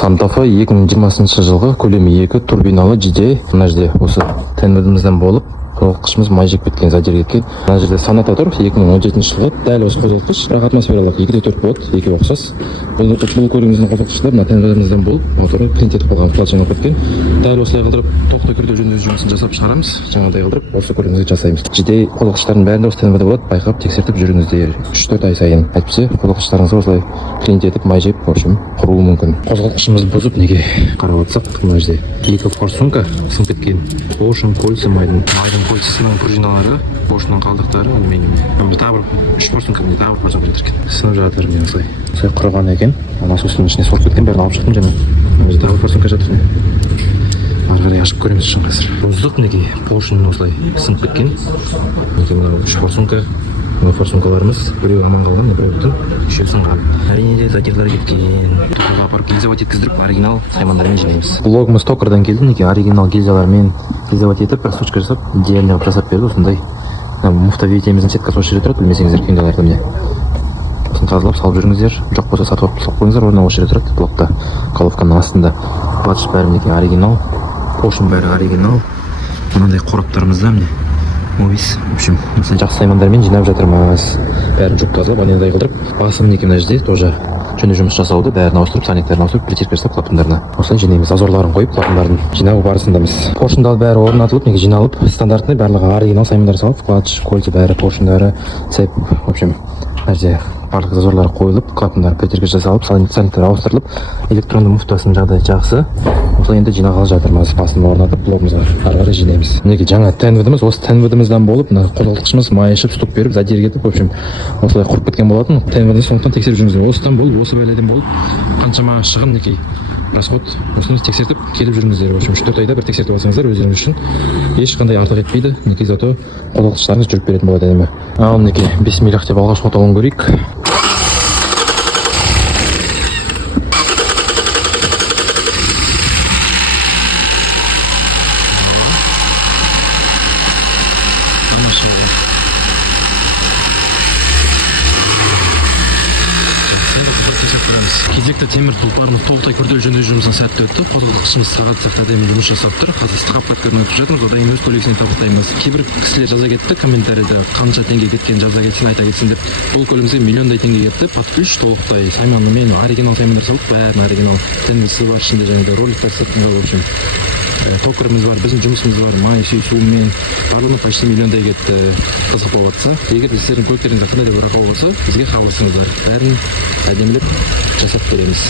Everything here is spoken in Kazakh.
Сантафа 2020 жылғы көлемі 2 турбиналы JD. Мына жерде осы тендерімізден болып қозғалтқышымыз май жеп кеткен, задер кеткен. Мына жерде саната тұр 2017 жылғы дәл осы қозғалтқыш, бірақ атмосфералық 2.4 болады, 2 ұқсас. Бұл көлігіміздің қозғалтқыштар мына тендерімізден болып моторы принт етіп қалған, қуат жаңа кеткен. Дәл осылай қылдырып тоқты күрделі жөндеу жұмысын жасап шығарамыз. Жаңағыдай қылдырып осы көлігімізге жасаймыз. JD қозғалтқыштардың бәрінде осы тендерде болады, байқап тексертіп жүріңіздер 3-4 ай сайын. Әйтпесе қозғалтқыштарыңызға осылай принт етіп май жеп, в общем, құруы мүмкін. Қозғалтқышымызды бұзып неге қарап отырсақ, мына жерде 2 форсунка сынып кеткен. Бошын кольца майдың кольцасының пружиналары, бошының қалдықтары алюминиум. Тағы бір 3 форсунка тағы бір парша жатыр екен. Сынып жатыр мен осылай. Осылай құрған екен. Насостың ішіне сорып кеткен, бәрін алып шықтым және. Мына жерде тағы бір форсунка жатыр. Ары қарай ашып көреміз шын қазір. Бұздық неге бошын осылай сынып кеткен. Мына 3 форсунка. Мына форсункаларымыз біреу аман қалған, біреу бүтін, үшеу сынған. Әрине де затирлар кеткен. Тоқырға апарып гильзават еткіздіріп, оригинал саймандармен жинаймыз. Блогымыз токардан келді, неге оригинал гильзалармен гильзават етіп, бір сучка жасап, идеально қылып жасап берді. Осындай муфта видеомыздың сеткасы осы жерде тұрады, білмесеңіздер қиындаларда міне. Сосын тазалап салып жүріңіздер, жоқ болса сатып алып салып қойыңыздар, орнына осы жерде тұрады, блокта, головканың астында. Клатч бәрі неге оригинал, пошын бәрі оригинал. Мынандай қораптарымызда міне. Мовис, в общем, жақсы саймандармен жинап жатырмыз. Бәрін жұп тазалап, анандай қылдырып, басым неке мына жерде тоже жөндеу жұмыс жасауды, бәрін ауыстырып, санитарын ауыстырып, притирка жасап клапандарына. Осылай жинаймыз, зазорларын қойып, клапандарын жинау барысындамыз. Поршындал бәрі орнатылып, неге жиналып, стандартный барлығы оригинал саймандар салып, клатч, кольца бәрі, поршындары, цепь, в общем, мына жерде барлық зазорлары қойылып, клапандар притирка жасалып, санитар ауыстырылып, электронды муфтасының жағдайы жақсы. Осылай енді жинағалы жатырмыз, басын орнатып, блогымызға ары қарай жинаймыз. Мінекей жаңа тенвидіміз, осы тенвидімізден болып, мына қозғалтқышымыз май ішіп, стук беріп, задер кетіп, в общем, осылай құрып кеткен болатын. Тенвидіміз сондықтан тексеріп жүріңіздер. Осыдан болып, осы бәледен болып, қаншама шығын мінекей расход, осыны тексертіп келіп жүріңіздер. В общем, 3-4 айда бір тексертіп алсаңыздар өздеріңіз үшін ешқандай артық етпейді. Мінекей зато қозғалтқыштарыңыз жүріп беретін болады әдемі. Ал мінекей бисмиллах деп алғашқы оталын көрейік. Кезекті темір тұлпарымыз толықтай күрделі жөндеу жұмысын сәтті өтті. Қозғалтқышымыз сағат әдемі жұмыс жасап тұр. Қазір ыстыққа пакеттерін өтіп жатырмыз. Одан кейін өз коллекцияны табыстаймыз. Кейбір кісілер жаза кетті комментарийде, қанша теңге кеткен жаза кетсін, айта кетсін деп. Бұл көлігімізге миллиондай теңге кетті. Под ключ толықтай сайманымен оригинал саймандар салып, бәрін оригинал тенвисі бар ішінде, және де роликтер сыртында, в общем. Токарымыз бар, біздің жұмысымыз бар, май суымен барлығы почти миллиондай кетті. Қызық болып жатса, егер сіздердің көліктеріңізде қандай да бір ақау болса, бізге хабарласыңыздар. Бәрін әдемілеп жасап береміз.